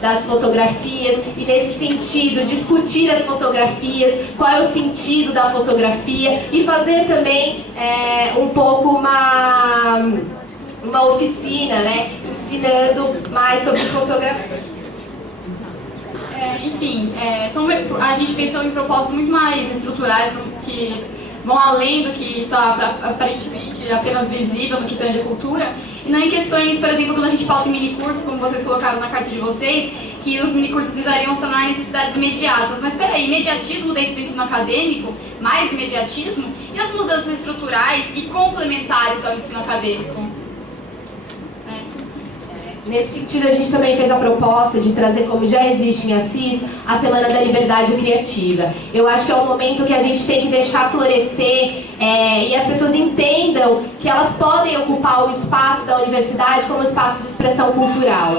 das fotografias e, nesse sentido, discutir as fotografias, qual é o sentido da fotografia e fazer também um pouco uma oficina, né, ensinando mais sobre fotografia. A gente pensou em propostas muito mais estruturais que vão além do que está aparentemente apenas visível no que tange a cultura, e não em questões, por exemplo, quando a gente pauta em minicurso, como vocês colocaram na carta de vocês, que os minicursos visariam sanar necessidades imediatas. Mas peraí, imediatismo dentro do ensino acadêmico, mais imediatismo, e as mudanças estruturais e complementares ao ensino acadêmico? Nesse sentido, a gente também fez a proposta de trazer, como já existe em Assis, a Semana da Liberdade Criativa. Eu acho que é um momento que a gente tem que deixar florescer e as pessoas entendam que elas podem ocupar o espaço da universidade como espaço de expressão cultural.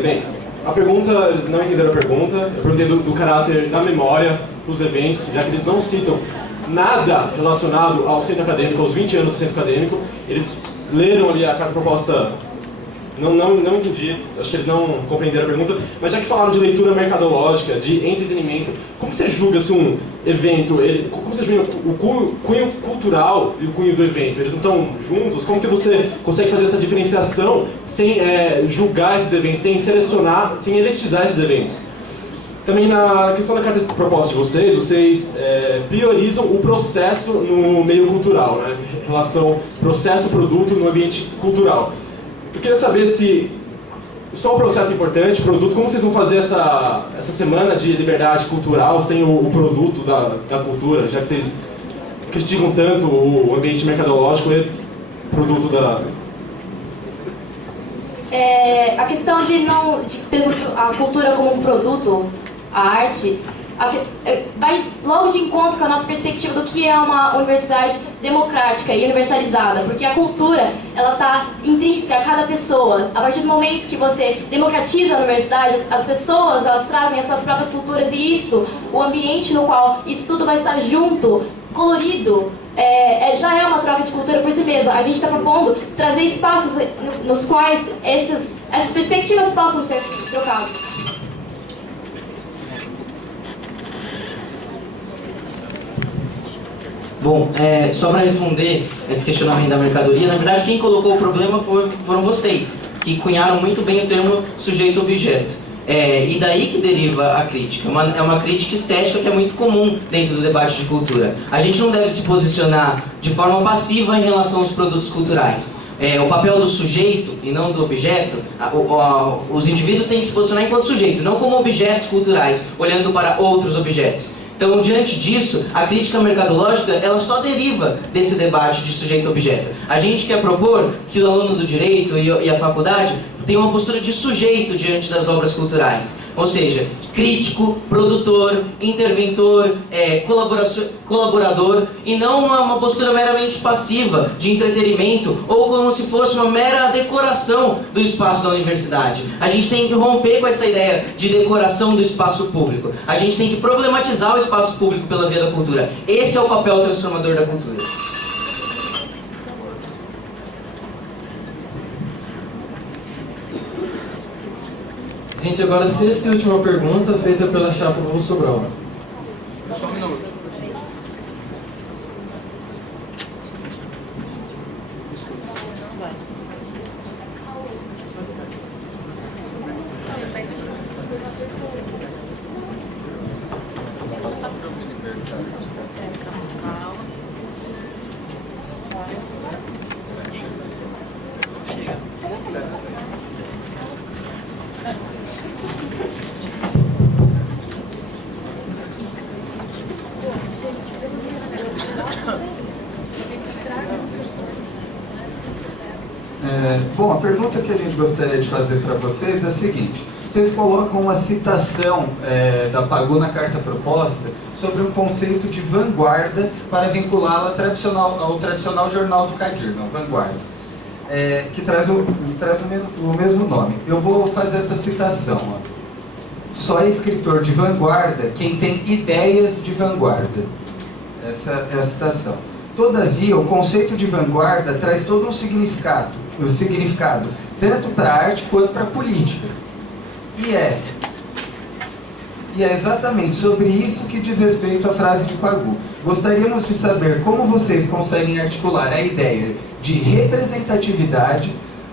Bem, a pergunta, eles não entenderam a pergunta. Eu perguntei do caráter da memória, dos eventos, já que eles não citam nada relacionado ao centro acadêmico, aos 20 anos do centro acadêmico. Eles leram ali a carta proposta, não entendi, acho que eles não compreenderam a pergunta, mas já que falaram de leitura mercadológica, de entretenimento, como você julga se um evento, como você julga o cunho cultural e o cunho do evento? Eles não estão juntos? Como que você consegue fazer essa diferenciação sem julgar esses eventos, sem selecionar, sem elitizar esses eventos? Também na questão da carta de proposta de vocês priorizam o processo no meio cultural, né? Em relação processo-produto no ambiente cultural. Eu queria saber se só o processo é importante, produto, como vocês vão fazer essa semana de liberdade cultural sem o produto da cultura, já que vocês criticam tanto o ambiente mercadológico e produto da... A questão de ter a cultura como um produto, a arte, vai logo de encontro com a nossa perspectiva do que é uma universidade democrática e universalizada, porque a cultura, ela está intrínseca a cada pessoa. A partir do momento que você democratiza a universidade, as pessoas, elas trazem as suas próprias culturas, e isso, o ambiente no qual isso tudo vai estar junto, colorido, já é uma troca de cultura por si mesma. A gente está propondo trazer espaços nos quais essas perspectivas possam ser trocadas. Bom, só para responder esse questionamento da mercadoria, na verdade quem colocou o problema foram vocês, que cunharam muito bem o termo sujeito-objeto. E daí que deriva a crítica. É uma crítica estética que é muito comum dentro do debate de cultura. A gente não deve se posicionar de forma passiva em relação aos produtos culturais. O papel do sujeito e não do objeto, os indivíduos têm que se posicionar enquanto sujeitos, não como objetos culturais, olhando para outros objetos. Então, diante disso, a crítica mercadológica, ela só deriva desse debate de sujeito-objeto. A gente quer propor que o aluno do direito e a faculdade tenha uma postura de sujeito diante das obras culturais. Ou seja, crítico, produtor, interventor, colaborador, e não uma postura meramente passiva de entretenimento ou como se fosse uma mera decoração do espaço da universidade. A gente tem que romper com essa ideia de decoração do espaço público. A gente tem que problematizar o espaço público pela via da cultura. Esse é o papel transformador da cultura. Gente, agora a sexta e última pergunta feita pela chapa Voo Sobral. Só um minuto. Bom, a pergunta que a gente gostaria de fazer para vocês é a seguinte. Vocês colocam uma citação da Pagu na carta proposta sobre um conceito de vanguarda para vinculá-la ao tradicional jornal do Cadir, não, vanguarda. que traz o mesmo nome. Eu vou fazer essa citação. Ó. Só é escritor de vanguarda quem tem ideias de vanguarda. Essa é a citação. Todavia, o conceito de vanguarda traz todo um significado tanto para a arte quanto para a política. E é exatamente sobre isso que diz respeito à frase de Pagou. Gostaríamos de saber como vocês conseguem articular a ideia de representatividade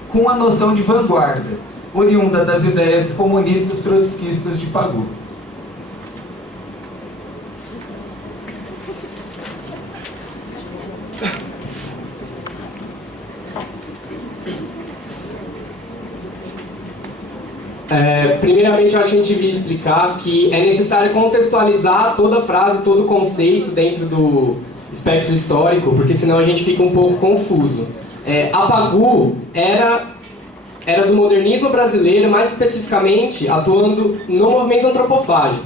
com a noção de vanguarda, oriunda das ideias comunistas trotskistas de Pagou. Primeiramente, eu acho que a gente devia explicar que é necessário contextualizar toda a frase, todo o conceito dentro do espectro histórico, porque senão a gente fica um pouco confuso. A Pagou era do modernismo brasileiro, mais especificamente atuando no movimento antropofágico.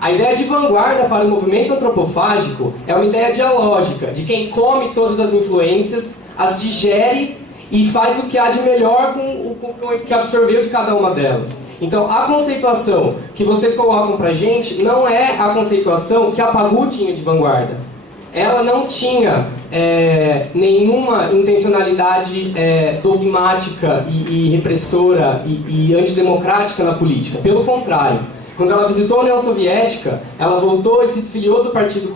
A ideia de vanguarda para o movimento antropofágico é uma ideia dialógica, de quem come todas as influências, as digere e faz o que há de melhor com o que absorveu de cada uma delas. Então, a conceituação que vocês colocam pra gente não é a conceituação que a Pagou tinha de vanguarda. Ela não tinha nenhuma intencionalidade dogmática e repressora e antidemocrática na política. Pelo contrário, quando ela visitou a União Soviética, ela voltou e se desfiliou do Partido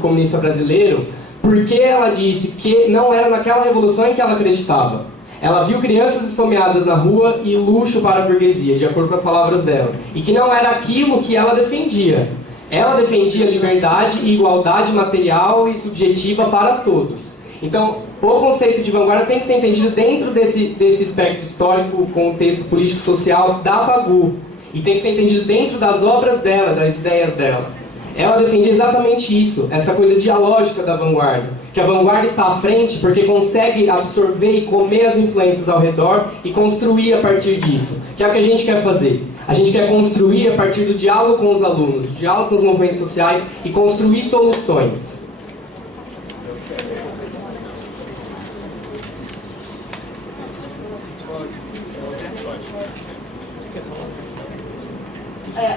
Comunista Brasileiro, porque ela disse que não era naquela revolução em que ela acreditava. Ela viu crianças esfomeadas na rua e luxo para a burguesia, de acordo com as palavras dela. E que não era aquilo que ela defendia. Ela defendia liberdade e igualdade material e subjetiva para todos. Então, o conceito de vanguarda tem que ser entendido dentro desse espectro histórico, contexto político-social da Pagou. E tem que ser entendido dentro das obras dela, das ideias dela. Ela defendia exatamente isso, essa coisa dialógica da vanguarda. Que a vanguarda está à frente porque consegue absorver e comer as influências ao redor e construir a partir disso. Que é o que a gente quer fazer. A gente quer construir a partir do diálogo com os alunos, do diálogo com os movimentos sociais e construir soluções.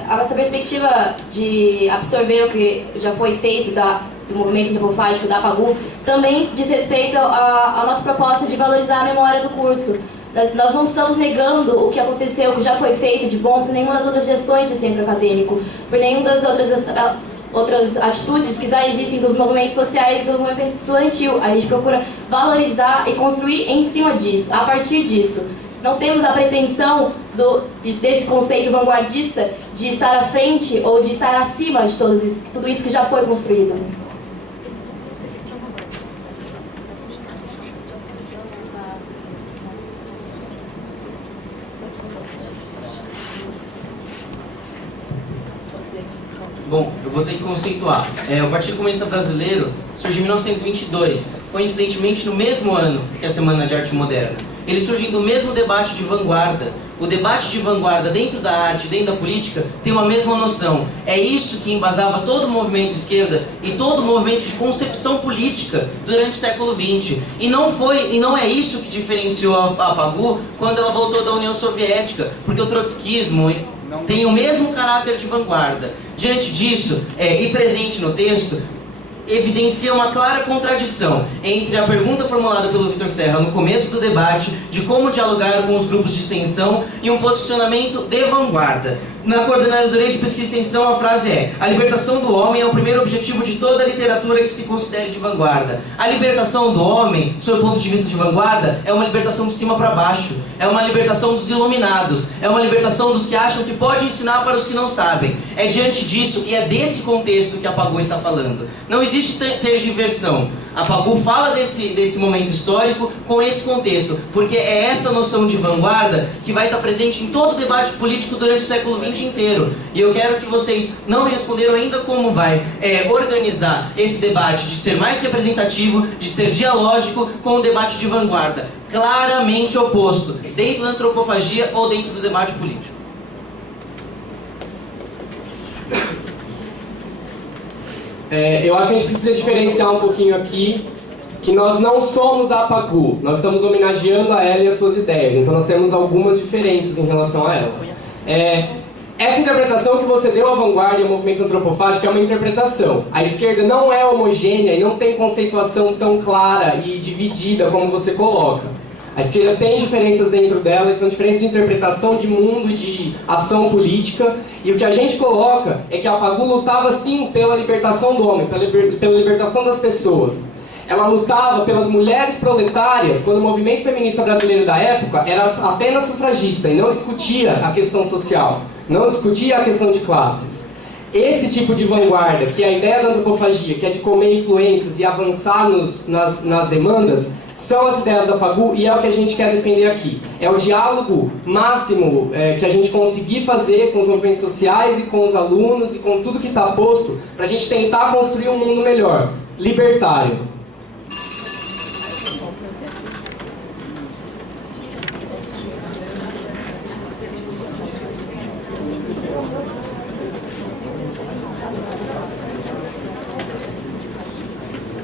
A nossa perspectiva de absorver o que já foi feito do movimento antropofágico da Pagou também diz respeito à nossa proposta de valorizar a memória do curso. Nós não estamos negando o que aconteceu, o que já foi feito de bom por nenhuma das outras gestões de centro acadêmico, por nenhuma das outras atitudes que já existem dos movimentos sociais e do movimento estudantil. A gente procura valorizar e construir em cima disso, a partir disso. Não temos a pretensão desse conceito vanguardista de estar à frente ou de estar acima de tudo isso que já foi construído. Bom, eu vou ter que conceituar. O Partido Comunista Brasileiro surge em 1922, coincidentemente no mesmo ano que a Semana de Arte Moderna. Eles surgem do mesmo debate de vanguarda. O debate de vanguarda dentro da arte, dentro da política, tem uma mesma noção. É isso que embasava todo o movimento esquerda e todo o movimento de concepção política durante o século XX. E não é isso que diferenciou a Pagou quando ela voltou da União Soviética, porque o trotskismo tem o mesmo caráter de vanguarda. Diante disso, e presente no texto, evidencia uma clara contradição entre a pergunta formulada pelo Vitor Serra no começo do debate de como dialogar com os grupos de extensão e um posicionamento de vanguarda. Na Coordenadoria de Pesquisa e Extensão, a frase é: a libertação do homem é o primeiro objetivo de toda a literatura que se considere de vanguarda. A libertação do homem, sob o ponto de vista de vanguarda, é uma libertação de cima para baixo. É uma libertação dos iluminados. É uma libertação dos que acham que pode ensinar para os que não sabem. É diante disso e é desse contexto que a Pagou está falando. Não existe tergiversão. A Pagou fala desse momento histórico com esse contexto, porque é essa noção de vanguarda que vai estar presente em todo o debate político durante o século XX inteiro. E eu quero que vocês não me responderam ainda como vai organizar esse debate de ser mais representativo, de ser dialógico com o debate de vanguarda, claramente oposto, dentro da antropofagia ou dentro do debate político. Eu acho que a gente precisa diferenciar um pouquinho aqui que nós não somos a Pagu, nós estamos homenageando a ela e as suas ideias, então nós temos algumas diferenças em relação a ela. Essa interpretação que você deu à vanguarda e ao movimento antropofágico é uma interpretação. A esquerda não é homogênea e não tem conceituação tão clara e dividida como você coloca. A esquerda tem diferenças dentro dela, e são diferenças de interpretação de mundo e de ação política. E o que a gente coloca é que a Pagu lutava sim pela libertação do homem, pela libertação das pessoas. Ela lutava pelas mulheres proletárias quando o movimento feminista brasileiro da época era apenas sufragista e não discutia a questão social, não discutia a questão de classes. Esse tipo de vanguarda, que é a ideia da antropofagia, que é de comer influências e avançar nas demandas, são as ideias da Pagu e é o que a gente quer defender aqui. É o diálogo máximo que a gente conseguir fazer com os movimentos sociais e com os alunos e com tudo que está posto para a gente tentar construir um mundo melhor, libertário.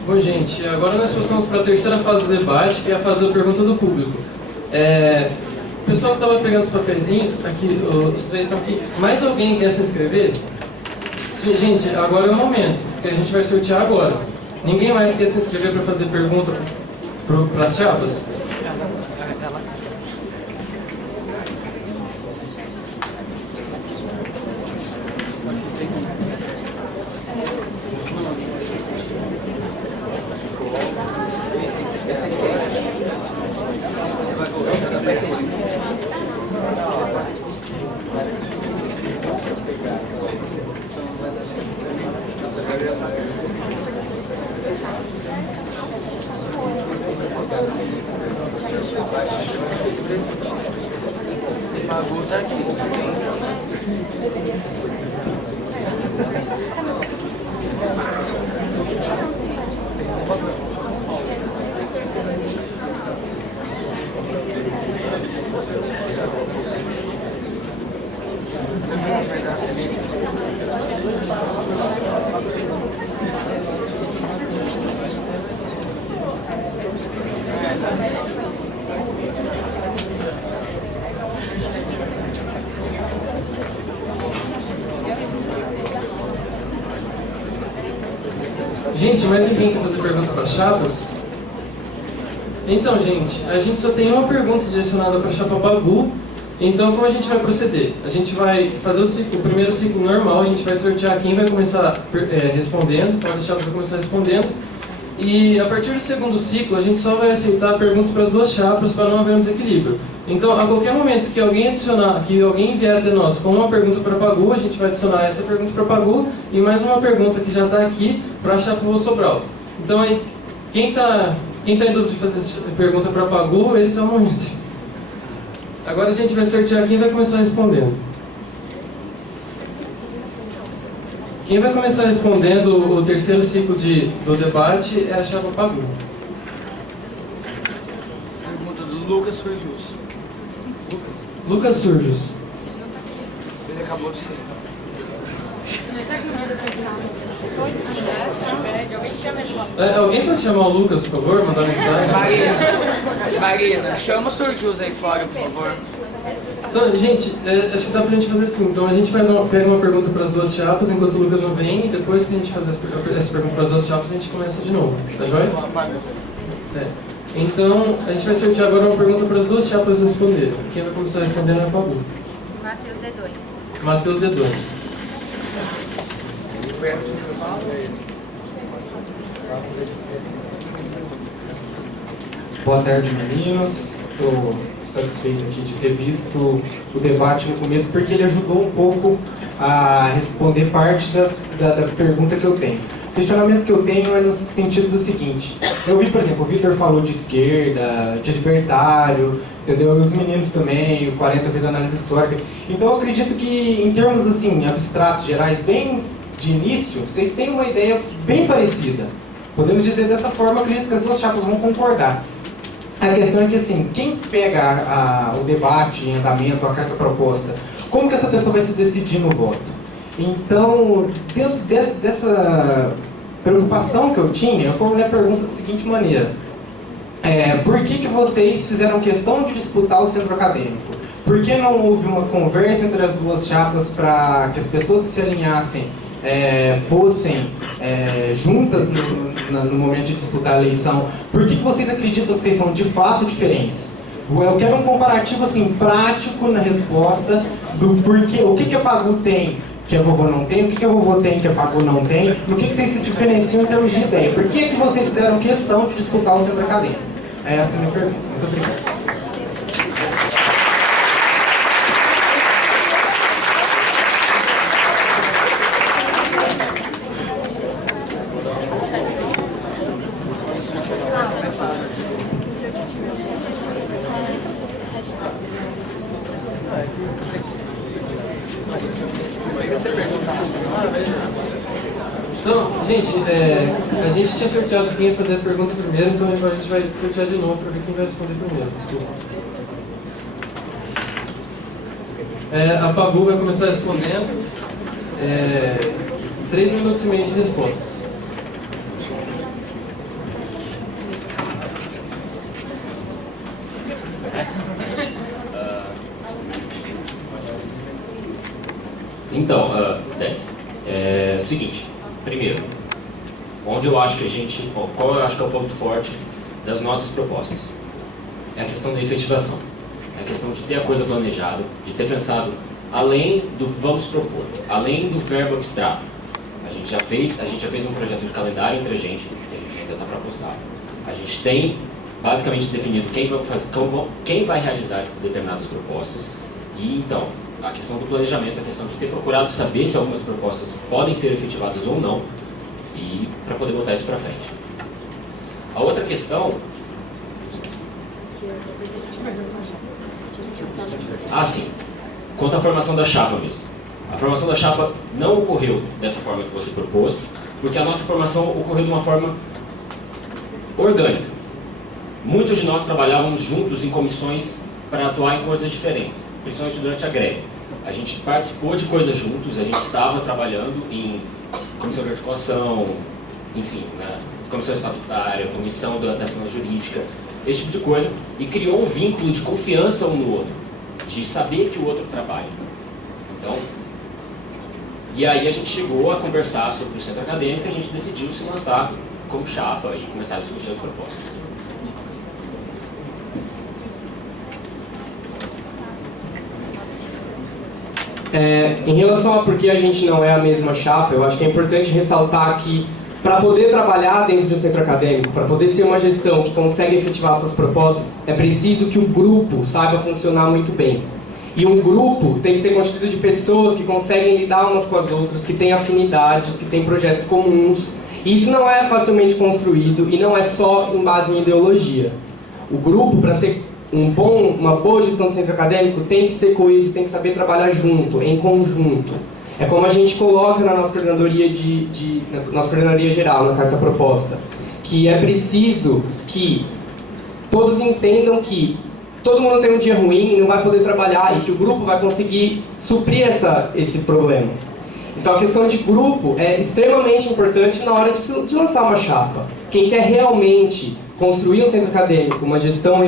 Bom, gente, agora nós passamos para a terceira fase do debate, que é a fase da pergunta do público. O pessoal que estava pegando os papeizinhos, aqui, os três estão aqui. Mais alguém quer se inscrever? Gente, agora é o momento, porque a gente vai sortear agora. Ninguém mais quer se inscrever para fazer pergunta para as chapas? Gente, mais ninguém quer fazer pergunta para chapas? Então, gente, a gente só tem uma pergunta direcionada para a chapa Pagu. Então, como a gente vai proceder? A gente vai fazer o primeiro ciclo normal, a gente vai sortear quem vai começar respondendo, cada chapa vai começar respondendo. E a partir do segundo ciclo, a gente só vai aceitar perguntas para as duas chapas para não haver um desequilíbrio. Então, a qualquer momento que alguém vier até nós com uma pergunta para Pagu, a gente vai adicionar essa pergunta para Pagu e mais uma pergunta que já está aqui para a chapa Sobral. Então, aí, quem tá em dúvida de fazer pergunta para Pagu, esse é o momento. Agora a gente vai sortear quem vai começar respondendo. Quem vai começar respondendo o terceiro ciclo do debate é a chapa Pagu. Pergunta do Lucas Surjus. Lucas Surjus. Ele acabou de ser. Alguém pode chamar o Lucas, por favor? Mandar mensagem? Marina, chama o Surjus aí fora, por favor. Então, gente, acho que dá pra gente fazer assim. Então a gente pega uma pergunta para as duas chapas enquanto o Lucas não vem, e depois que a gente fazer essa pergunta para as duas chapas, a gente começa de novo. Tá joia? Então, a gente vai sortear agora uma pergunta para as duas chapas responderem. Quem vai começar respondendo é a Pagu. Matheus Dedoni. Matheus Dedoni. Boa tarde, meninos. Estou satisfeito aqui de ter visto o debate no começo, porque ele ajudou um pouco a responder parte da pergunta que eu tenho. O questionamento que eu tenho é no sentido do seguinte: eu vi, por exemplo, o Vitor falou de esquerda, de libertário, entendeu? E os meninos também, o 40 fez análise histórica. Então eu acredito que, em termos assim, abstratos, gerais, bem de início, vocês têm uma ideia bem parecida. Podemos dizer dessa forma, acredito que as duas chapas vão concordar. A questão é que, assim, quem pega o debate em andamento, a carta proposta, como que essa pessoa vai se decidir no voto? Então, dentro dessa preocupação que eu tinha, eu formulei a pergunta da seguinte maneira. Por que vocês fizeram questão de disputar o centro acadêmico? Por que não houve uma conversa entre as duas chapas para que as pessoas que se alinhassem fossem juntas no momento de disputar a eleição? Por que vocês acreditam que vocês são de fato diferentes? Eu quero um comparativo assim, prático na resposta do porquê, o que a Pagu tem que a vovó não tem, o que a vovó tem que a Pagu não tem, no que vocês se diferenciam em termos de ideia. Por que vocês fizeram questão de disputar o centro acadêmico? Essa é a minha pergunta. Muito obrigado. Então, gente, a gente tinha sorteado quem ia fazer a pergunta primeiro, então a gente vai sortear de novo para ver quem vai responder primeiro. Desculpa. A Pagu vai começar respondendo. 3 minutos e meio de resposta. Então, Dex, é o seguinte, primeiro, onde eu acho que qual eu acho que é o ponto forte das nossas propostas? É a questão da efetivação, é a questão de ter a coisa planejada, de ter pensado além do que vamos propor, além do verbo abstrato. A gente já fez um projeto de calendário entre a gente, que a gente ainda está para postar. A gente tem basicamente definido quem vai realizar determinadas propostas e então a questão do planejamento, a questão de ter procurado saber se algumas propostas podem ser efetivadas ou não e para poder botar isso para frente. A outra questão... sim. Quanto à formação da chapa mesmo. A formação da chapa não ocorreu dessa forma que você propôs, porque a nossa formação ocorreu de uma forma orgânica. Muitos de nós trabalhávamos juntos em comissões para atuar em coisas diferentes, principalmente durante a greve. A gente participou de coisas juntos, a gente estava trabalhando em comissão de articulação, enfim, comissão estatutária, comissão da semana jurídica, esse tipo de coisa, e criou um vínculo de confiança um no outro, de saber que o outro trabalha. Então, e aí a gente chegou a conversar sobre o centro acadêmico e a gente decidiu se lançar como chapa e começar a discutir as propostas. Em relação a por que a gente não é a mesma chapa, eu acho que é importante ressaltar que para poder trabalhar dentro de um centro acadêmico, para poder ser uma gestão que consegue efetivar suas propostas, é preciso que o grupo saiba funcionar muito bem. E um grupo tem que ser constituído de pessoas que conseguem lidar umas com as outras, que têm afinidades, que têm projetos comuns. E isso não é facilmente construído e não é só em base em ideologia. O grupo, para ser uma boa gestão do centro acadêmico, tem que ser coeso, tem que saber trabalhar junto, em conjunto. É como a gente coloca na nossa coordenadoria, nossa coordenadoria geral, na carta proposta, que é preciso que todos entendam que todo mundo tem um dia ruim e não vai poder trabalhar e que o grupo vai conseguir suprir esse problema. Então a questão de grupo é extremamente importante na hora de lançar uma chapa. Quem quer realmente construir um centro acadêmico, uma gestão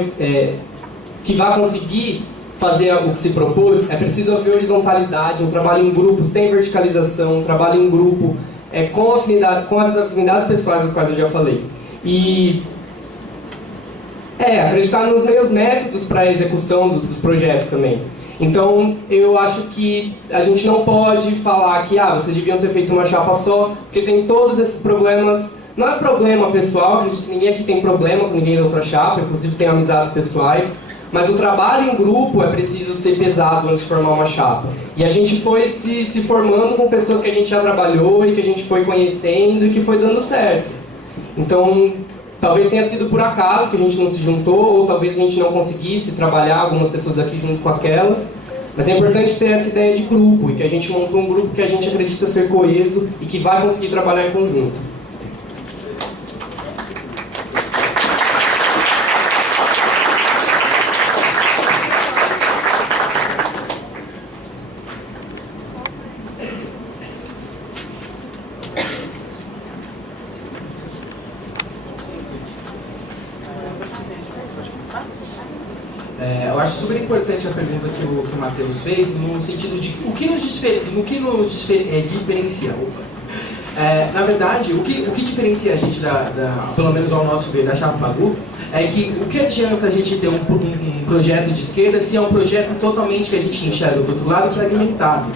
que vai conseguir fazer o que se propôs, é preciso haver horizontalidade, um trabalho em grupo sem verticalização, um trabalho em grupo com as afinidades pessoais das quais eu já falei. E acreditar nos meios métodos para a execução dos projetos também. Então, eu acho que a gente não pode falar que vocês deviam ter feito uma chapa só, porque tem todos esses problemas. Não é problema pessoal, acredito que ninguém aqui tem problema com ninguém da outra chapa, inclusive tem amizades pessoais, mas o trabalho em grupo é preciso ser pesado antes de formar uma chapa. E a gente foi se formando com pessoas que a gente já trabalhou e que a gente foi conhecendo e que foi dando certo. Então, talvez tenha sido por acaso que a gente não se juntou, ou talvez a gente não conseguisse trabalhar algumas pessoas daqui junto com aquelas, mas é importante ter essa ideia de grupo, e que a gente montou um grupo que a gente acredita ser coeso e que vai conseguir trabalhar em conjunto. acho super importante a pergunta que o Matheus fez, no sentido de o que nos diferencia. Na verdade, o que diferencia a gente, pelo menos ao nosso ver, da Chapa Pagu, é que o que adianta a gente ter um projeto de esquerda se é um projeto totalmente que a gente enxerga do outro lado fragmentado.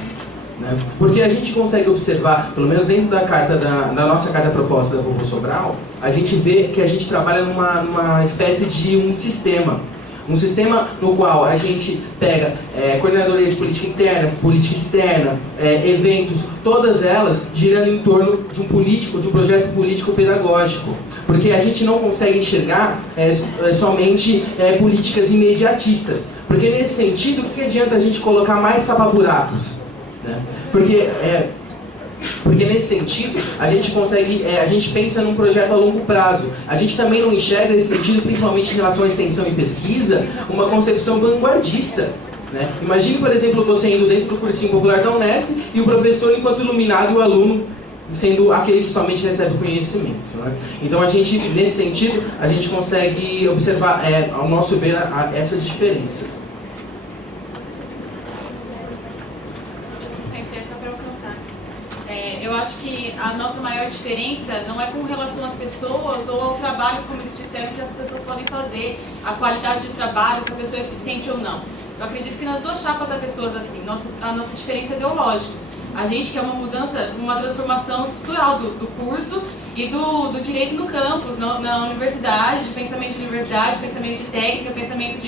Né? Porque a gente consegue observar, pelo menos dentro da nossa carta proposta da Vovô Sobral, a gente vê que a gente trabalha numa espécie de um sistema. Um sistema no qual a gente pega coordenadoria de política interna, política externa, eventos, todas elas girando em torno de um projeto político pedagógico. Porque a gente não consegue enxergar somente políticas imediatistas. Porque nesse sentido, o que adianta a gente colocar mais tapa-buracos? Né? Porque nesse sentido, a gente consegue, a gente pensa num projeto a longo prazo. A gente também não enxerga nesse sentido, principalmente em relação à extensão e pesquisa, uma concepção vanguardista. Né? Imagine, por exemplo, você indo dentro do cursinho popular da Unesp e o professor enquanto iluminado e o aluno sendo aquele que somente recebe o conhecimento. Né? Então, nesse sentido, a gente consegue observar, ao nosso ver, essas diferenças. Eu acho que a nossa maior diferença não é com relação às pessoas ou ao trabalho, como eles disseram, que as pessoas podem fazer, a qualidade de trabalho, se a pessoa é eficiente ou não. Eu acredito que nas duas chapas há pessoas assim. A nossa diferença é ideológica. A gente quer uma mudança, uma transformação estrutural do curso e do direito no campus, na universidade, de pensamento de universidade, pensamento de técnica, pensamento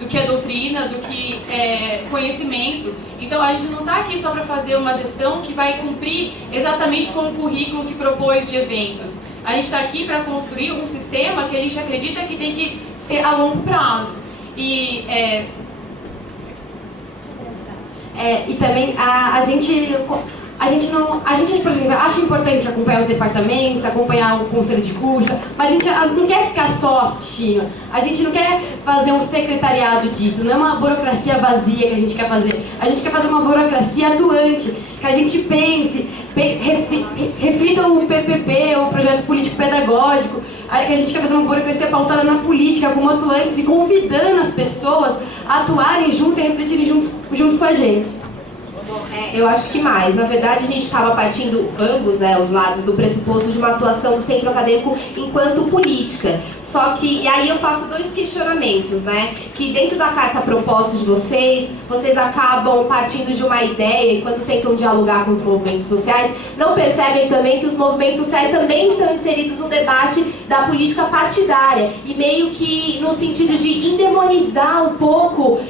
do que é doutrina, do que é conhecimento. Então a gente não está aqui só para fazer uma gestão que vai cumprir exatamente com o currículo que propôs de eventos. A gente está aqui para construir um sistema que a gente acredita que tem que ser a longo prazo. E também a gente, por exemplo, acha importante acompanhar os departamentos, acompanhar o conselho de curso, mas a gente não quer ficar só assistindo. A gente não quer fazer um secretariado disso, não é uma burocracia vazia que a gente quer fazer. A gente quer fazer uma burocracia atuante, que a gente pense, reflita o PPP, o projeto político pedagógico, que a gente quer fazer uma burocracia pautada na política, como atuantes, e convidando as pessoas a atuarem junto e refletirem juntos com a gente. Eu acho que mais. Na verdade, a gente estava partindo, ambos, os lados, do pressuposto de uma atuação do centro acadêmico enquanto política. Só que, e aí eu faço dois questionamentos, né? Que dentro da carta proposta de vocês acabam partindo de uma ideia e quando tentam dialogar com os movimentos sociais, não percebem também que os movimentos sociais também estão inseridos no debate da política partidária e meio que no sentido de demonizar um pouco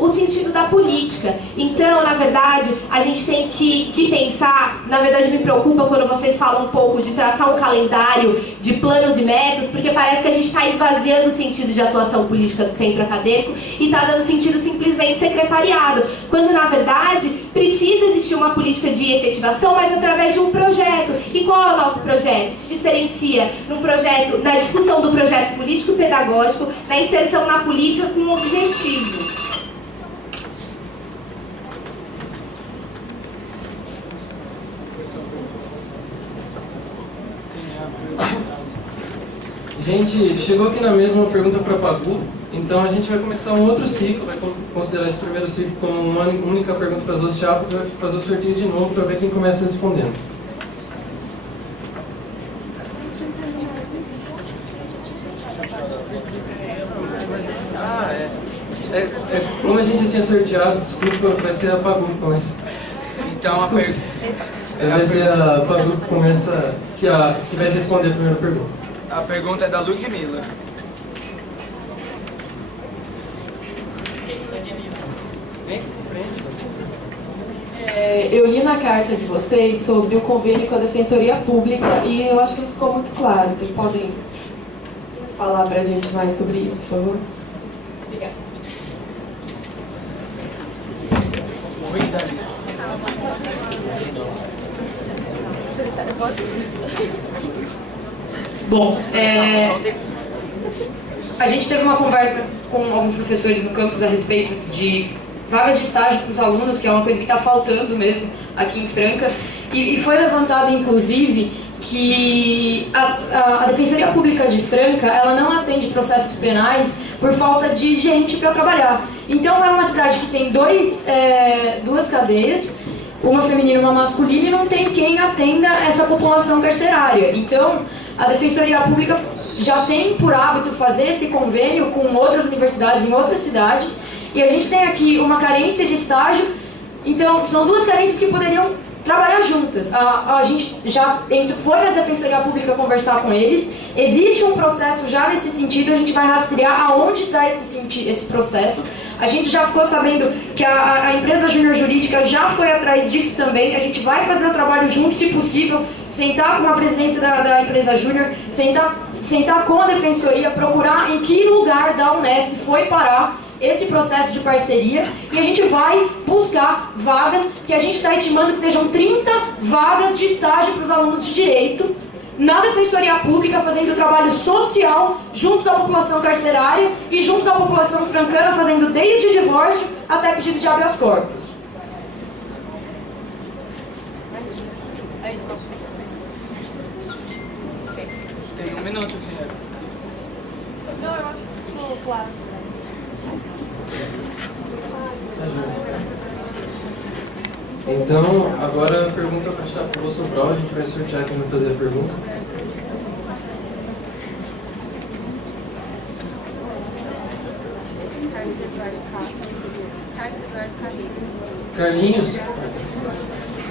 o sentido da política. Então, na verdade, a gente tem que pensar, na verdade me preocupa quando vocês falam um pouco de traçar um calendário de planos e metas, porque parece que a gente está esvaziando o sentido de atuação política do centro acadêmico e está dando sentido simplesmente secretariado, quando na verdade precisa existir uma política de efetivação, mas através de um projeto. E qual é o nosso projeto? Se diferencia na discussão do projeto político-pedagógico, na inserção na política com um objetivo. Gente, chegou aqui na mesa uma pergunta para a Pagu, então a gente vai começar um outro ciclo, vai considerar esse primeiro ciclo como uma única pergunta para as duas chapas e vai fazer o sorteio de novo para ver quem começa respondendo. Como a gente já tinha sorteado, desculpa, vai ser a Pagu que começa. Então vai ser a Pagu que começa, que vai responder a primeira pergunta. A pergunta é da Ludmilla. Eu li na carta de vocês sobre o convênio com a Defensoria Pública e eu acho que não ficou muito claro. Vocês podem falar pra gente mais sobre isso, por favor? Obrigada. Bom, a gente teve uma conversa com alguns professores no campus a respeito de vagas de estágio para os alunos, que é uma coisa que está faltando mesmo aqui em Franca, e foi levantado, inclusive, que a Defensoria Pública de Franca ela não atende processos penais por falta de gente para trabalhar. Então é uma cidade que tem duas cadeias, uma feminina e uma masculina, e não tem quem atenda essa população carcerária. Então a Defensoria Pública já tem por hábito fazer esse convênio com outras universidades em outras cidades, e a gente tem aqui uma carência de estágio. Então são duas carências que poderiam trabalhar juntas. A gente já foi na Defensoria Pública conversar com eles, existe um processo já nesse sentido, a gente vai rastrear aonde está esse processo. A gente já ficou sabendo que a empresa Júnior Jurídica já foi atrás disso também, a gente vai fazer o trabalho junto, se possível, sentar com a presidência da empresa Júnior, sentar com a Defensoria, procurar em que lugar da Unesp foi parar esse processo de parceria, e a gente vai buscar vagas, que a gente está estimando que sejam 30 vagas de estágio para os alunos de Direito, na Defensoria Pública, fazendo trabalho social junto da população carcerária e junto da população francana, fazendo desde divórcio até pedido de habeas corpus. Tem 1 minuto, Guilherme. Não, eu acho que ficou claro. Então, agora a pergunta para a chapa. Vou sobrar, a gente vai sortear quem vai fazer a pergunta. Carlinhos.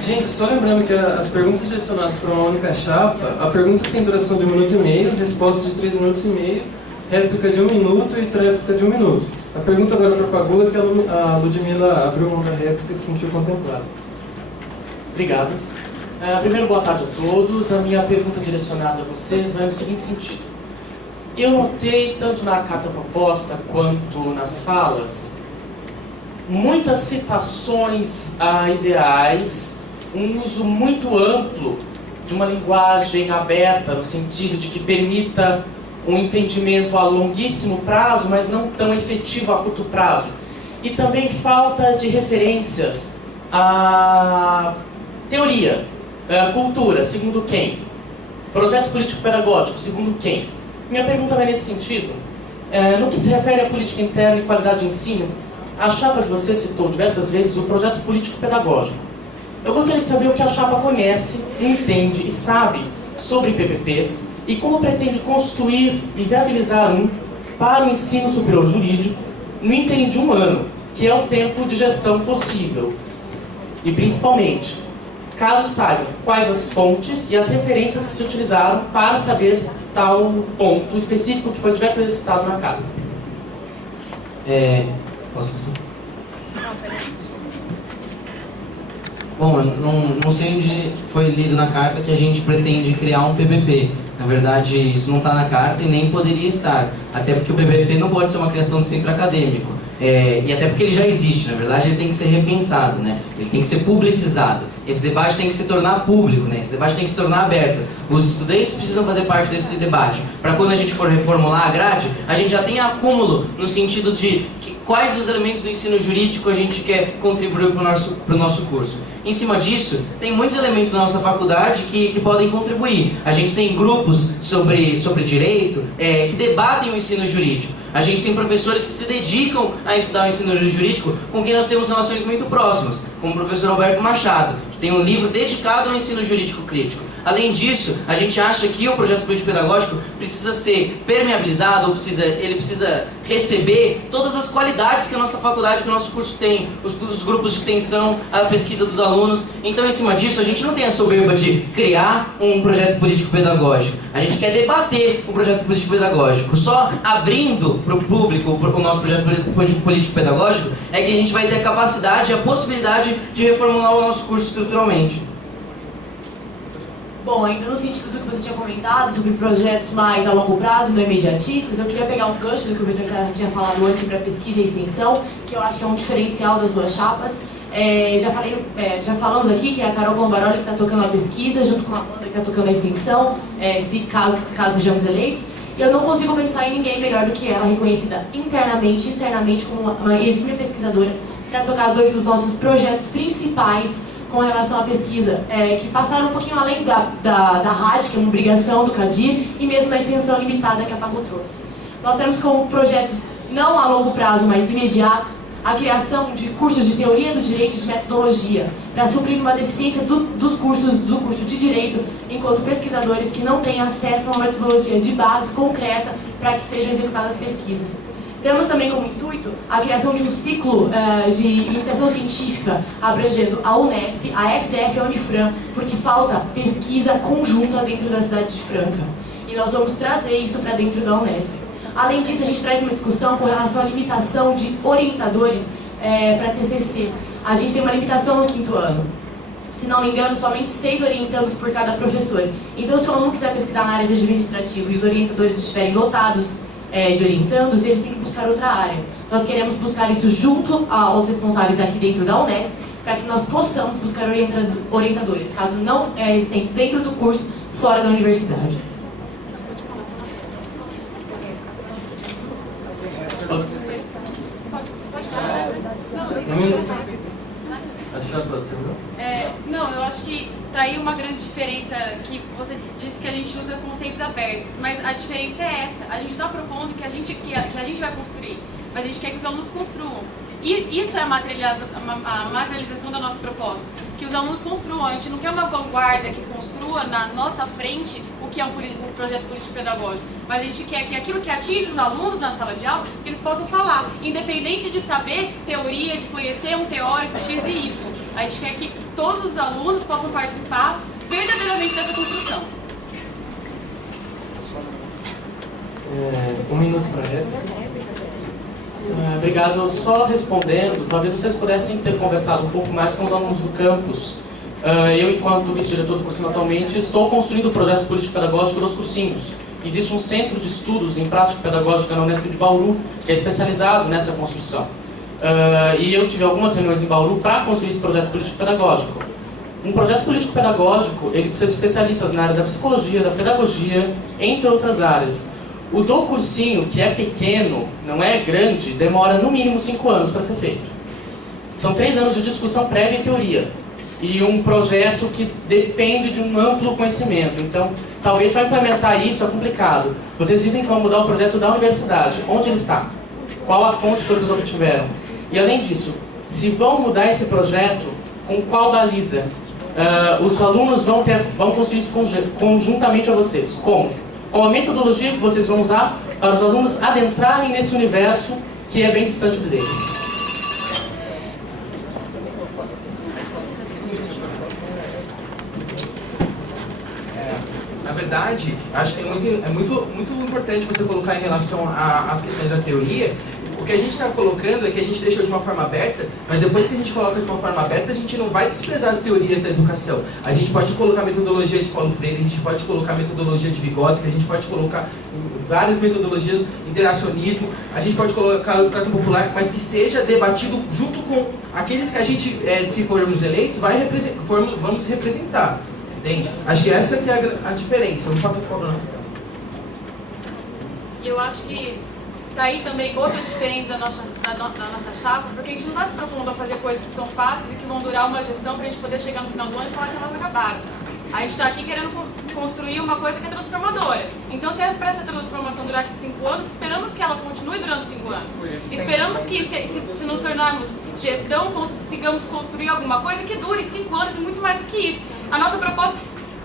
Gente, só lembrando que as perguntas direcionadas para uma única chapa, a pergunta tem duração de 1 minuto e meio, resposta de 3 minutos e meio, réplica de 1 minuto e tréplica de 1 minuto. A pergunta agora para a Pagu é se a Ludmila abriu mão da réplica e se sentiu contemplada. Obrigado. Primeiro, boa tarde a todos. A minha pergunta direcionada a vocês vai no seguinte sentido. Eu notei, tanto na carta proposta quanto nas falas, muitas citações a ideais, um uso muito amplo de uma linguagem aberta, no sentido de que permita um entendimento a longuíssimo prazo, mas não tão efetivo a curto prazo. E também falta de referências à teoria, cultura, segundo quem? Projeto político-pedagógico, segundo quem? Minha pergunta vai nesse sentido. No que se refere à política interna e qualidade de ensino, a chapa de você citou diversas vezes o projeto político-pedagógico. Eu gostaria de saber o que a chapa conhece, entende e sabe sobre PPPs e como pretende construir e viabilizar para o ensino superior jurídico no ínterim de 1 ano, que é o tempo de gestão possível. E principalmente, caso saibam quais as fontes e as referências que se utilizaram para saber tal ponto específico que foi diversas vezes citado na carta. Posso passar? Bom, eu não sei onde foi lido na carta que a gente pretende criar um PPP. Na verdade, isso não está na carta e nem poderia estar. Até porque o PPP não pode ser uma criação do centro acadêmico. E até porque ele já existe, na verdade ele tem que ser repensado, né? Ele tem que ser publicizado. Esse debate tem que se tornar público, né? Esse debate tem que se tornar aberto. Os estudantes precisam fazer parte desse debate. Para quando a gente for reformular a grade, a gente já tem acúmulo no sentido de quais os elementos do ensino jurídico a gente quer contribuir para o nosso curso. Em cima disso, tem muitos elementos na nossa faculdade que podem contribuir. A gente tem grupos sobre direito que debatem o ensino jurídico. A gente tem professores que se dedicam a estudar o ensino jurídico com quem nós temos relações muito próximas, como o professor Alberto Machado, que tem um livro dedicado ao ensino jurídico crítico. Além disso, a gente acha que o projeto político-pedagógico precisa ser permeabilizado, ele precisa receber todas as qualidades que a nossa faculdade, que o nosso curso tem, os grupos de extensão, a pesquisa dos alunos. Então, em cima disso, a gente não tem a soberba de criar um projeto político-pedagógico. A gente quer debater o projeto político-pedagógico. Só abrindo para o público o nosso projeto político-pedagógico é que a gente vai ter a capacidade e a possibilidade de reformular o nosso curso estruturalmente. Bom, ainda no sentido do que você tinha comentado sobre projetos mais a longo prazo, não imediatistas, eu queria pegar um gancho do que o Vitor Serra tinha falado antes sobre a pesquisa e extensão, que eu acho que é um diferencial das duas chapas. Já falamos aqui que é a Carol Bombaroli que está tocando a pesquisa, junto com a Amanda que está tocando a extensão, caso sejamos eleitos. E eu não consigo pensar em ninguém melhor do que ela, reconhecida internamente e externamente como uma exímia pesquisadora, para tocar 2 dos nossos projetos principais com relação à pesquisa, que passaram um pouquinho além da RAD, que é uma obrigação do CADIR, e mesmo da extensão limitada que a Pagu trouxe. Nós temos como projetos não a longo prazo, mas imediatos, a criação de cursos de teoria do direito e de metodologia, para suprir uma deficiência do curso de direito, enquanto pesquisadores que não têm acesso a uma metodologia de base concreta para que sejam executadas pesquisas. Temos também como intuito a criação de um ciclo de iniciação científica abrangendo a Unesp, a FDF e a Unifran, porque falta pesquisa conjunta dentro da cidade de Franca. E nós vamos trazer isso para dentro da Unesp. Além disso, a gente traz uma discussão com relação à limitação de orientadores para TCC. A gente tem uma limitação no 5º ano. Se não me engano, somente 6 orientandos por cada professor. Então, se o aluno quiser pesquisar na área de administrativo e os orientadores estiverem lotados de orientandos, eles têm que buscar outra área. Nós queremos buscar isso junto aos responsáveis aqui dentro da Unesp, para que nós possamos buscar orientadores, caso não existentes dentro do curso, fora da universidade. Não, eu acho que tá aí uma grande diferença, que você disse que a gente usa conceitos abertos, mas a diferença é essa. A gente está propondo que a gente vai construir, mas a gente quer que os alunos construam. E isso é a materialização da nossa proposta, que os alunos construam. A gente não quer uma vanguarda que construa na nossa frente o que é um projeto político-pedagógico, mas a gente quer que aquilo que atinge os alunos na sala de aula, que eles possam falar, independente de saber teoria, de conhecer um teórico X e Y. A gente quer que todos os alunos possam participar verdadeiramente dessa construção. Um minuto para réplica. Obrigado. Só respondendo, talvez vocês pudessem ter conversado um pouco mais com os alunos do campus. Eu, enquanto vice-diretor do cursinho atualmente, estou construindo o projeto político-pedagógico dos cursinhos. Existe um centro de estudos em prática pedagógica na Unesp de Bauru, que é especializado nessa construção. E eu tive algumas reuniões em Bauru para construir esse projeto político-pedagógico. Um projeto político-pedagógico, ele precisa de especialistas na área da psicologia, da pedagogia, entre outras áreas. O do cursinho, que é pequeno, não é grande, demora no mínimo 5 anos para ser feito. São 3 anos de discussão prévia e teoria. E um projeto que depende de um amplo conhecimento. Então, talvez para implementar isso é complicado. Vocês dizem que vão mudar o projeto da universidade. Onde ele está? Qual a fonte que vocês obtiveram? E além disso, se vão mudar esse projeto, com qual baliza? Os alunos vão construir isso conjuntamente a vocês. Como? Qual a metodologia que vocês vão usar para os alunos adentrarem nesse universo que é bem distante deles? Na verdade, acho que é muito importante você colocar em relação às questões da teoria. O que a gente está colocando é que a gente deixou de uma forma aberta, mas depois que a gente coloca de uma forma aberta, a gente não vai desprezar as teorias da educação. A gente pode colocar metodologia de Paulo Freire, a gente pode colocar metodologia de Vygotsky, a gente pode colocar várias metodologias, interacionismo, a gente pode colocar a educação popular, mas que seja debatido junto com aqueles que a gente, se formos eleitos, vamos representar. Entende? Acho que essa que é a diferença. Não passa por não. E eu acho que tá aí também outra diferença da nossa chapa, porque a gente não está se propondo a fazer coisas que são fáceis e que vão durar uma gestão para a gente poder chegar no final do ano e falar que elas acabaram. A gente está aqui querendo construir uma coisa que é transformadora. Então, se é para essa transformação durar 5 anos, esperamos que ela continue durante 5 anos. Esperamos que, se nos tornarmos gestão, consigamos construir alguma coisa que dure 5 anos e muito mais do que isso. A nossa proposta,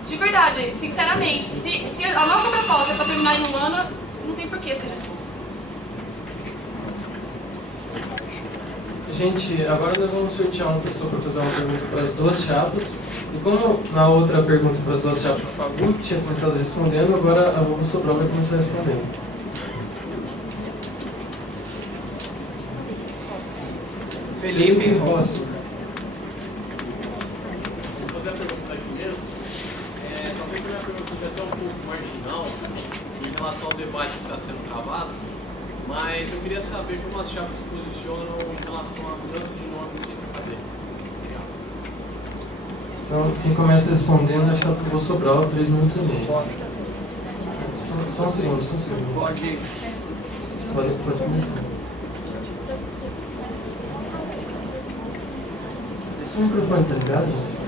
de verdade, sinceramente, se a nossa proposta é para terminar em 1 ano, não tem porquê ser gestão. Gente, agora nós vamos sortear uma pessoa para fazer uma pergunta para as 2 chapas. E como na outra pergunta para as 2 chapas a Pagu tinha começado respondendo, agora a Vovô Sobral vai começar respondendo. Felipe Rossi. Vou fazer a pergunta aqui mesmo. Talvez a minha pergunta seja até um pouco marginal em relação ao debate que está sendo travado, mas eu queria saber como as chapas se posicionam em relação à mudança de nome do centro acadêmico. Então, quem começa respondendo é a chapa Vovô Sobral, 3 minutos e meio. Só um segundo. Pode começar. Esse microfone tá ligado, gente?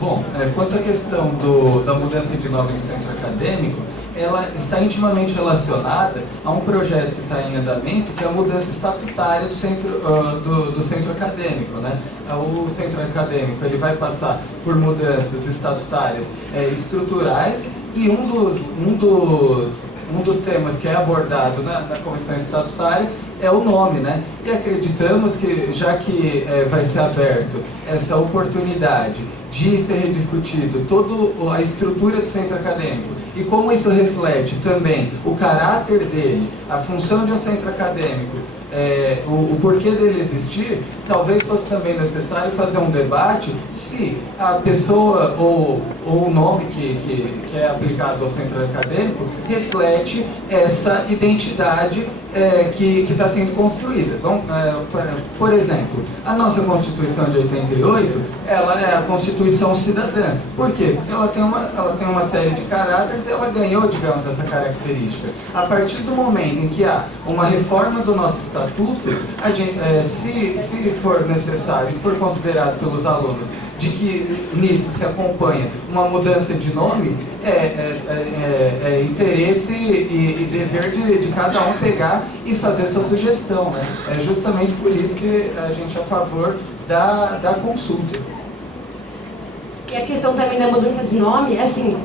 Bom, quanto à questão da mudança de nome do centro acadêmico, ela está intimamente relacionada a um projeto que está em andamento, que é a mudança estatutária do centro acadêmico, né? O centro acadêmico ele vai passar por mudanças estatutárias estruturais, e um dos temas que é abordado na comissão estatutária é o nome, né? E acreditamos que, já que vai ser aberto essa oportunidade de ser rediscutido toda a estrutura do centro acadêmico e como isso reflete também o caráter dele, a função de um centro acadêmico, o porquê dele existir, talvez fosse também necessário fazer um debate se a pessoa ou o nome que é aplicado ao centro acadêmico reflete essa identidade que está sendo construída. Por exemplo, a nossa Constituição de 88, ela é a Constituição cidadã. Por quê? Porque ela tem uma série de caráteres e ela ganhou, digamos, essa característica. A partir do momento em que há uma reforma do nosso estatuto, se for necessário, se for considerado pelos alunos de que nisso se acompanha uma mudança de nome, é interesse e dever de cada um pegar e fazer sua sugestão, né? É justamente por isso que a gente é a favor da consulta. E a questão também da mudança de nome, assim,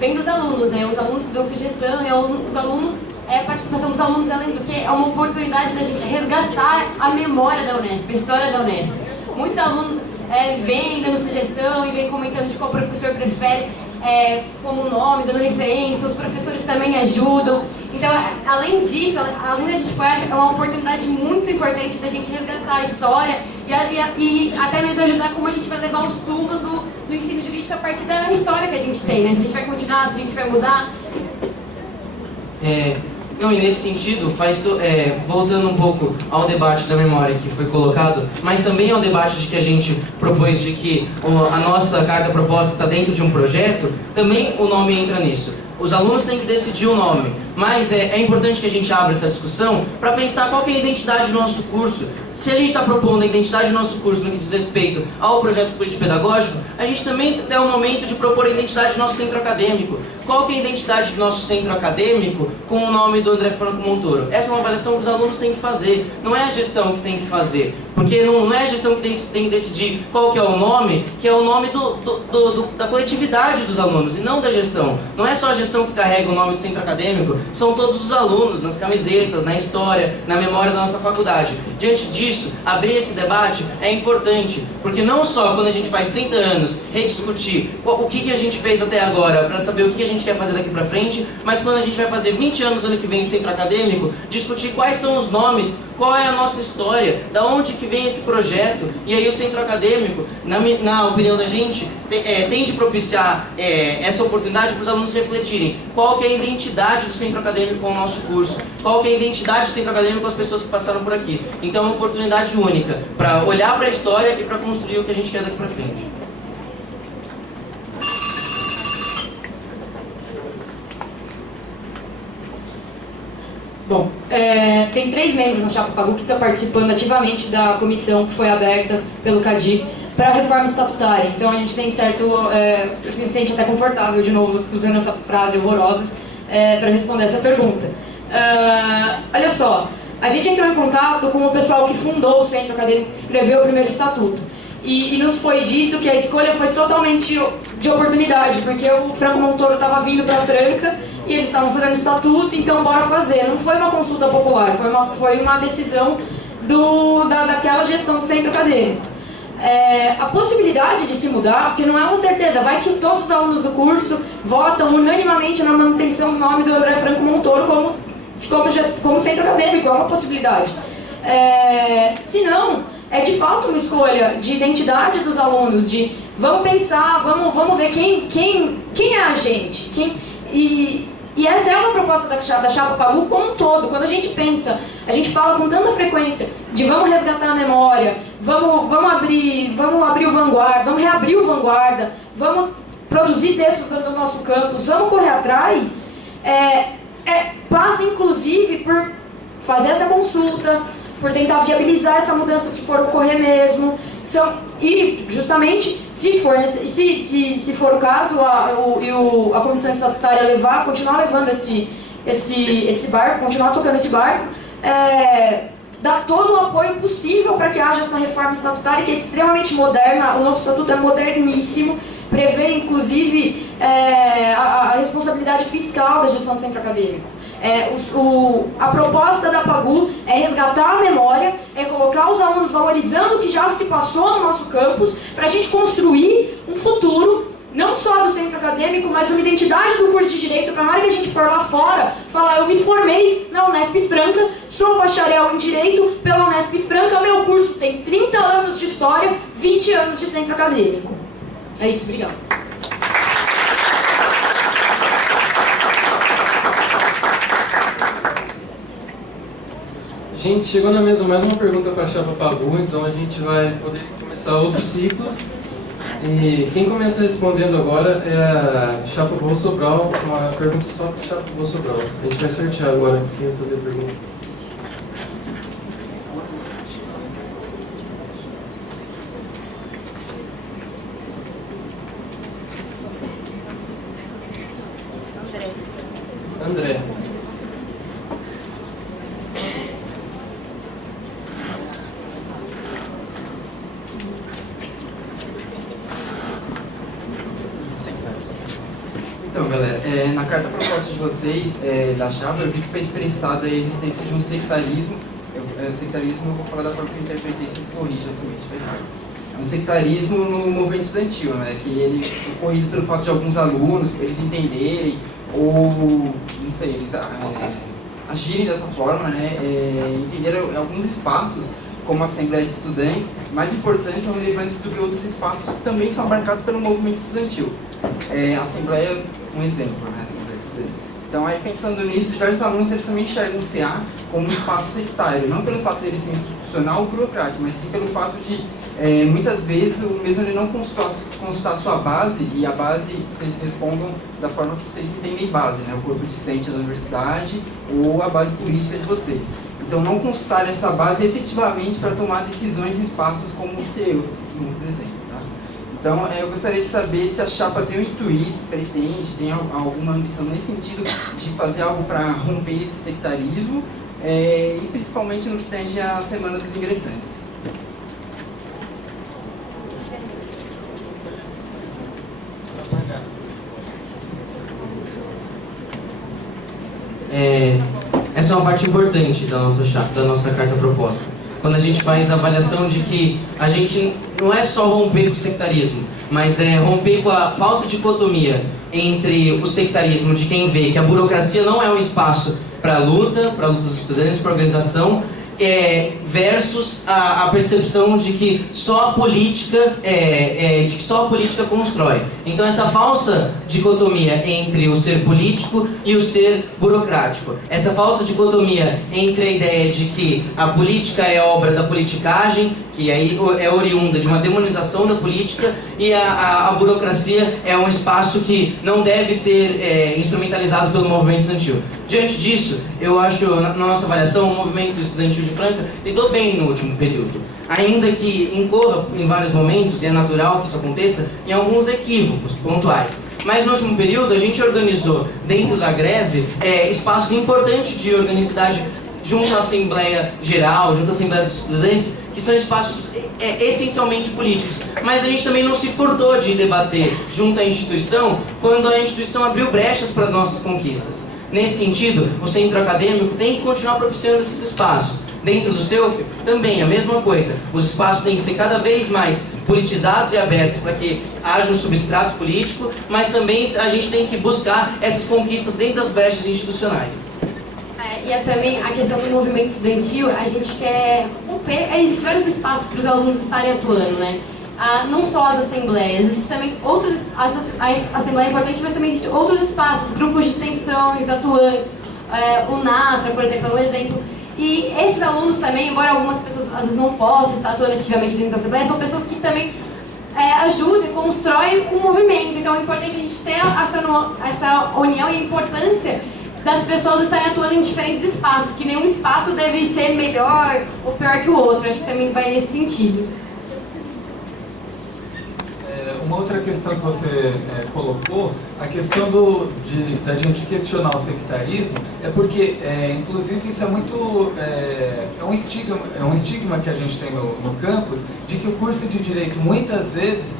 vem dos alunos, né? Os alunos que dão sugestão, os alunos, a participação dos alunos, além do que é uma oportunidade da gente resgatar a memória da Unesp, a história da Unesp. Muitos alunos vêm dando sugestão e vêm comentando de qual professor prefere como nome, dando referência, os professores também ajudam. Então, além disso, além da gente é uma oportunidade muito importante da gente resgatar a história e até mesmo ajudar como a gente vai levar os rumos do ensino jurídico a partir da história que a gente tem, né? Se a gente vai continuar, se a gente vai mudar. Não, e nesse sentido, voltando um pouco ao debate da memória que foi colocado, mas também ao debate de que a gente propôs de que a nossa carta proposta está dentro de um projeto, também o nome entra nisso. Os alunos têm que decidir o nome, mas é importante que a gente abra essa discussão para pensar qual que é a identidade do nosso curso. Se a gente está propondo a identidade do nosso curso no que diz respeito ao projeto político-pedagógico, a gente também tem o momento de propor a identidade do nosso centro acadêmico. Qual que é a identidade do nosso centro acadêmico com o nome do André Franco Montoro? Essa é uma avaliação que os alunos têm que fazer, não é a gestão que tem que fazer. Porque não é a gestão que tem que decidir qual que é o nome, que é o nome da coletividade dos alunos, e não da gestão. Não é só a gestão que carrega o nome do centro acadêmico, são todos os alunos, nas camisetas, na história, na memória da nossa faculdade. Diante disso, abrir esse debate é importante, porque não só quando a gente faz 30 anos, rediscutir o que a gente fez até agora, para saber o que a gente quer fazer daqui para frente, mas quando a gente vai fazer 20 anos ano que vem de centro acadêmico, discutir quais são os nomes, qual é a nossa história, da onde que vem esse projeto. E aí o centro acadêmico, na opinião da gente, tem de propiciar essa oportunidade para os alunos refletirem qual que é a identidade do centro acadêmico com o nosso curso, qual que é a identidade do centro acadêmico com as pessoas que passaram por aqui. Então é uma oportunidade única para olhar para a história e para construir o que a gente quer daqui para frente. Bom, tem 3 membros na Chapa Pagu que estão participando ativamente da comissão que foi aberta pelo CADI para a reforma estatutária. Então a gente tem se sente até confortável, de novo, usando essa frase horrorosa, para responder essa pergunta. Olha só, a gente entrou em contato com o pessoal que fundou o centro acadêmico, que escreveu o primeiro estatuto. E nos foi dito que a escolha foi totalmente de oportunidade, porque o Franco Montoro estava vindo para Franca e eles estavam fazendo estatuto, então bora fazer. Não foi uma consulta popular, foi uma decisão daquela gestão do centro acadêmico. A possibilidade de se mudar, porque não é uma certeza, vai que todos os alunos do curso votam unanimamente na manutenção do nome do André Franco Montoro como centro acadêmico, é uma possibilidade. Se não, é de fato uma escolha de identidade dos alunos, de vamos pensar, vamos ver quem é a gente. E essa é uma proposta da Chapa Pagu como um todo. Quando a gente pensa, a gente fala com tanta frequência de vamos resgatar a memória, vamos abrir o Vanguarda, vamos reabrir o Vanguarda, vamos produzir textos do nosso campus, vamos correr atrás, passa inclusive por fazer essa consulta, por tentar viabilizar essa mudança se for ocorrer mesmo, E, justamente, se for o caso, a comissão estatutária continuar levando esse barco, continuar tocando esse barco, dar todo o apoio possível para que haja essa reforma estatutária, que é extremamente moderna. O novo estatuto é moderníssimo, prevê, inclusive, a responsabilidade fiscal da gestão do centro acadêmico. A proposta da PAGU é resgatar a memória, é colocar os alunos valorizando o que já se passou no nosso campus, para a gente construir um futuro, não só do centro acadêmico, mas uma identidade do curso de Direito, para na hora que a gente for lá fora, falar: eu me formei na Unesp Franca, sou bacharel em Direito pela Unesp Franca, meu curso tem 30 anos de história, 20 anos de centro acadêmico. É isso, obrigada. Gente, chegou na mesa mais uma pergunta para a Chapa PAGU, então a gente vai poder começar outro ciclo. E quem começa respondendo agora é a Chapa Vô Sobral, uma pergunta só para a Chapa Vô Sobral. A gente vai sortear agora quem vai fazer a pergunta. André. Então, galera, na carta proposta de vocês, da Chapa, eu vi que foi expressada a existência de um sectarismo. Sectarismo, eu vou falar da forma que eu interpretei, vocês corrijam também, se for errado. Um sectarismo no movimento estudantil, né? Que ele é ocorrido pelo fato de alguns alunos, eles entenderem, ou, não sei, eles agirem dessa forma, né? Entenderam alguns espaços, como a Assembleia de Estudantes, mais importantes são relevantes do que outros espaços que também são abarcados pelo movimento estudantil. A Assembleia é um exemplo, né? A Assembleia de Estudantes. Então, aí, pensando nisso, diversos alunos eles também enxergam o CA como um espaço sectário, não pelo fato dele ser institucional ou burocrático, mas sim pelo fato de, muitas vezes, o mesmo ele não consultar a sua base, e a base, vocês respondam da forma que vocês entendem base, né? O corpo discente da universidade ou a base política de vocês. Então, não consultar essa base efetivamente para tomar decisões em espaços como o CEUF, por exemplo. Tá? Então, eu gostaria de saber se a Chapa tem um intuito, pretende, tem alguma ambição nesse sentido de fazer algo para romper esse sectarismo, e principalmente no que tange a Semana dos Ingressantes. Essa é uma parte importante da nossa carta proposta. Quando a gente faz a avaliação de que a gente não é só romper com o sectarismo, mas é romper com a falsa dicotomia entre o sectarismo de quem vê que a burocracia não é um espaço para a luta dos estudantes, para a organização, versus a percepção de que só a política constrói. Então, essa falsa dicotomia entre o ser político e o ser burocrático, essa falsa dicotomia entre a ideia de que a política é obra da politicagem, que aí é oriunda de uma demonização da política, e a burocracia é um espaço que não deve ser instrumentalizado pelo movimento estudantil. Diante disso, eu acho, na nossa avaliação, o movimento estudantil de Franca lidou bem no último período. Ainda que incorra em vários momentos, e é natural que isso aconteça, em alguns equívocos pontuais. Mas no último período, a gente organizou, dentro da greve, espaços importantes de organicidade junto à Assembleia Geral, junto à Assembleia dos Estudantes, que são espaços essencialmente políticos. Mas a gente também não se furtou de debater junto à instituição, quando a instituição abriu brechas para as nossas conquistas. Nesse sentido, o centro acadêmico tem que continuar propiciando esses espaços. Dentro do CEUF, também a mesma coisa. Os espaços têm que ser cada vez mais politizados e abertos para que haja um substrato político, mas também a gente tem que buscar essas conquistas dentro das brechas institucionais. E também a questão do movimento estudantil, a gente quer romper. Existem vários espaços para os alunos estarem atuando, né? Não só as assembleias, existem também outros. A assembleia é importante, mas também existem outros espaços, grupos de extensões atuantes, o NATRA, por exemplo, é um exemplo. E esses alunos também, embora algumas pessoas às vezes não possam estar atuando ativamente dentro da assembleia, são pessoas que também ajudam e constroem um movimento. Então é importante a gente ter essa união e a importância das pessoas estarem atuando em diferentes espaços, que nenhum espaço deve ser melhor ou pior que o outro. Acho que também vai nesse sentido. uma outra questão que você colocou, a questão da gente questionar o sectarismo, é porque, inclusive, isso é muito... é um estigma que a gente tem no campus, de que o curso de Direito, muitas vezes,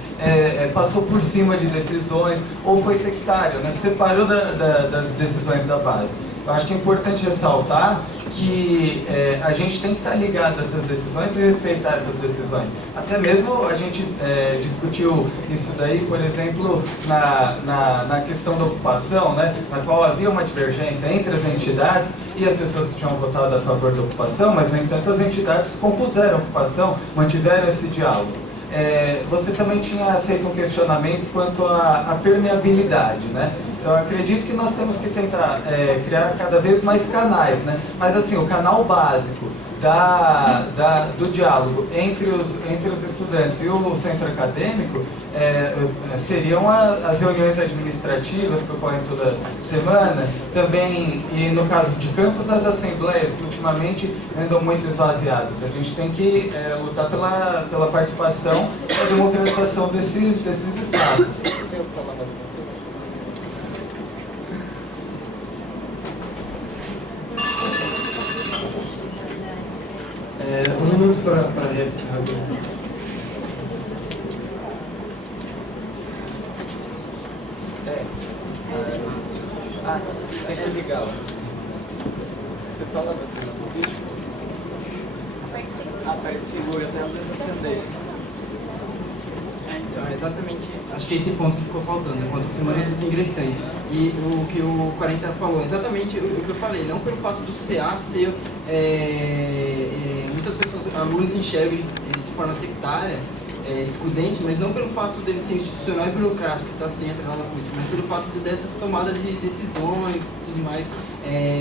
passou por cima de decisões, ou foi sectário, né? Separou das decisões da base. Eu acho que é importante ressaltar que a gente tem que estar ligado a essas decisões e respeitar essas decisões. Até mesmo a gente discutiu isso daí, por exemplo, na questão da ocupação, né, na qual havia uma divergência entre as entidades e as pessoas que tinham votado a favor da ocupação, mas, no entanto, as entidades compuseram a ocupação, mantiveram esse diálogo. Você também tinha feito um questionamento quanto à permeabilidade, né? Eu acredito que nós temos que tentar criar cada vez mais canais, né? Mas assim, o canal básico do diálogo entre os estudantes e o centro acadêmico seriam as reuniões administrativas que ocorrem toda semana, também, e no caso de campus, as assembleias, que ultimamente andam muito esvaziadas. A gente tem que lutar pela participação e a democratização desses espaços. Um minuto para a réplica. É legal. Você fala assim, no vídeo? Aperte seguro, eu tenho a acender. Então, exatamente, acho que esse ponto que ficou faltando, quanto à semana dos ingressantes. E o que o 40 falou, exatamente o que eu falei, não pelo fato do CA ser, muitas pessoas, alunos enxergam de forma sectária, excludente, mas não pelo fato dele ser institucional e burocrático, que está sem atrelado à política, mas pelo fato dessas tomadas de decisões e tudo mais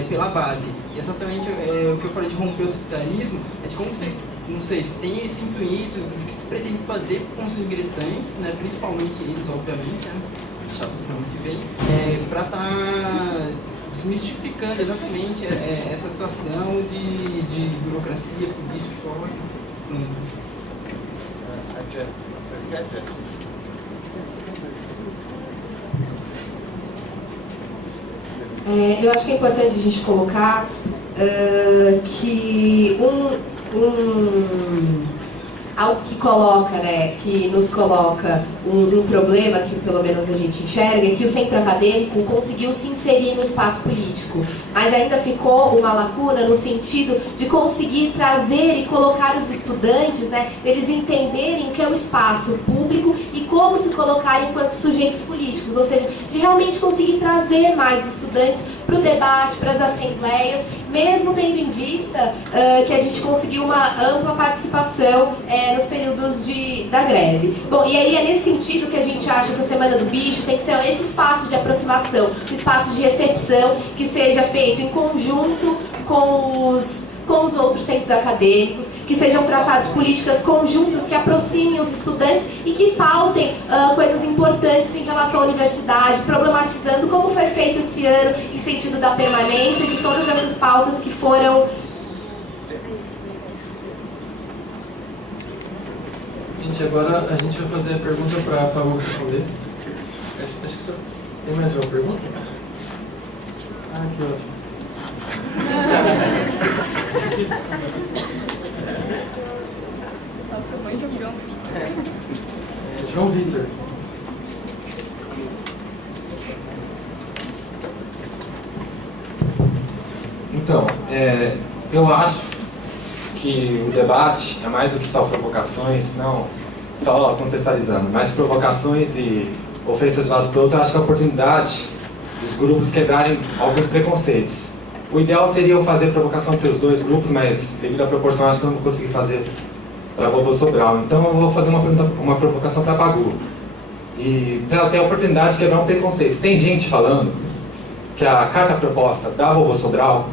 pela base. E exatamente o que eu falei de romper o sectarismo, é de como vocês, não sei, se tem esse intuito, o que se pretende fazer com os ingressantes, né, principalmente eles, obviamente, né, chato para o ano que vem, para estar desmistificando exatamente essa situação de burocracia política. Eu acho que é importante a gente colocar que algo que coloca, né, que nos coloca um problema que pelo menos a gente enxerga, é que o centro acadêmico conseguiu se inserir no espaço político, mas ainda ficou uma lacuna no sentido de conseguir trazer e colocar os estudantes, né, eles entenderem o que é o espaço público e como se colocar enquanto sujeitos políticos, ou seja, de realmente conseguir trazer mais estudantes para o debate, para as assembleias, mesmo tendo em vista que a gente conseguiu uma ampla participação nos períodos da greve. Bom, e aí é nesse sentido que a gente acha que a Semana do Bicho tem que ser esse espaço de aproximação, um espaço de recepção que seja feito em conjunto com os outros centros acadêmicos, que sejam traçadas políticas conjuntas que aproximem os estudantes e que pautem coisas importantes em relação à universidade, problematizando como foi feito esse ano em sentido da permanência de todas essas pautas que foram... Gente, agora a gente vai fazer a pergunta para a Paula responder. Acho que só... Tem mais uma pergunta? Ah, que ótimo. João Vitor. Então, eu acho que o debate é mais do que só provocações, não só contextualizando, mas provocações e ofensas de lado para o outro. Eu acho que é a oportunidade dos grupos quebrarem alguns preconceitos. O ideal seria eu fazer provocação entre os dois grupos, mas devido à proporção acho que eu não vou conseguir fazer para Vovô Sobral. Então eu vou fazer uma provocação para Pagu. E para ela ter a oportunidade de quebrar um preconceito. Tem gente falando que a carta proposta da Vovô Sobral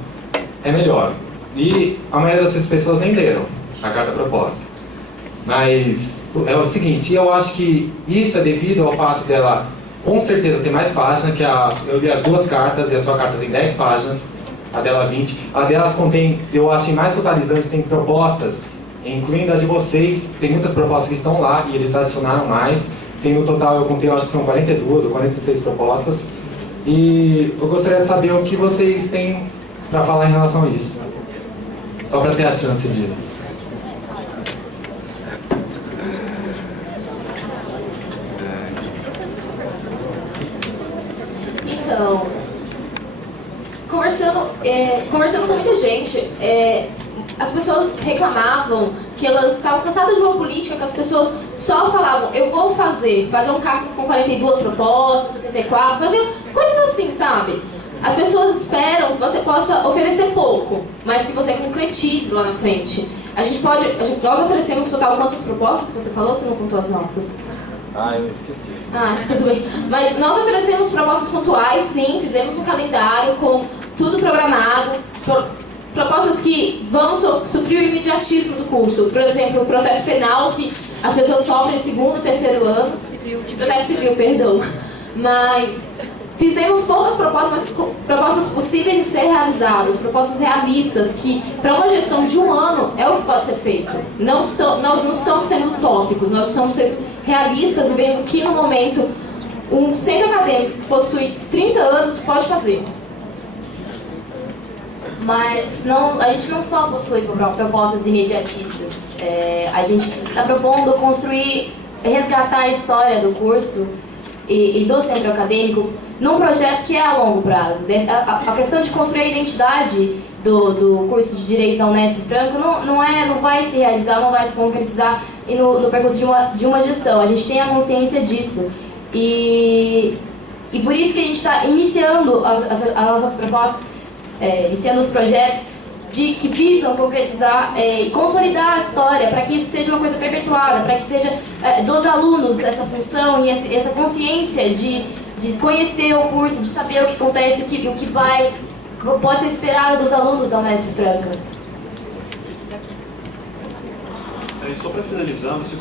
é melhor. E a maioria dessas pessoas nem leram a carta proposta. Mas é o seguinte, eu acho que isso é devido ao fato dela com certeza ter mais páginas, que eu li as duas cartas e a sua carta tem 10 páginas, a dela 20. A delas contém, eu acho mais totalizante, tem propostas, incluindo a de vocês, tem muitas propostas que estão lá e eles adicionaram mais. tem no total, eu contei, eu acho que são 42 ou 46 propostas. E eu gostaria de saber o que vocês têm para falar em relação a isso. Só para ter a chance de... Então, conversando com muita gente, as pessoas reclamavam que elas estavam cansadas de uma política que as pessoas só falavam, eu vou faziam cartas com 42 propostas, 74, faziam coisas assim, sabe? As pessoas esperam que você possa oferecer pouco, mas que você concretize lá na frente. Nós oferecemos no total quantas propostas que você falou, se não contou as nossas? Ah, eu esqueci. Ah, tudo bem. Mas nós oferecemos propostas pontuais, sim, fizemos um calendário com tudo programado, propostas que vão suprir o imediatismo do curso. Por exemplo, o processo penal, que as pessoas sofrem em segundo e terceiro ano. Processo civil, perdão. Mas fizemos poucas propostas, mas propostas possíveis de ser realizadas, propostas realistas, que para uma gestão de um ano é o que pode ser feito. Nós não estamos sendo utópicos, nós estamos sendo realistas e vendo que no momento um centro acadêmico que possui 30 anos pode fazer. Mas a gente não só possui propostas imediatistas. A gente está propondo resgatar a história do curso e do centro acadêmico num projeto que é a longo prazo. A questão de construir a identidade do curso de Direito da Unesp Franco não vai se realizar, não vai se concretizar no percurso de uma gestão. A gente tem a consciência disso. E por isso que a gente está iniciando as nossas propostas, iniciando os projetos que visam concretizar e consolidar a história, para que isso seja uma coisa perpetuada, para que seja dos alunos essa função e essa consciência de conhecer o curso, de saber o que acontece, o que pode ser esperado dos alunos da Unesp Franca. Só para finalizar, você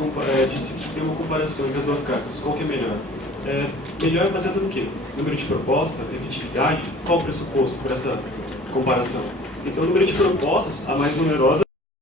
disse que tem uma comparação entre as duas cartas. Qual que é melhor? Melhor é baseado no quê? Número de proposta, efetividade? Qual o pressuposto para essa comparação? Então, o número de propostas, a mais numerosa,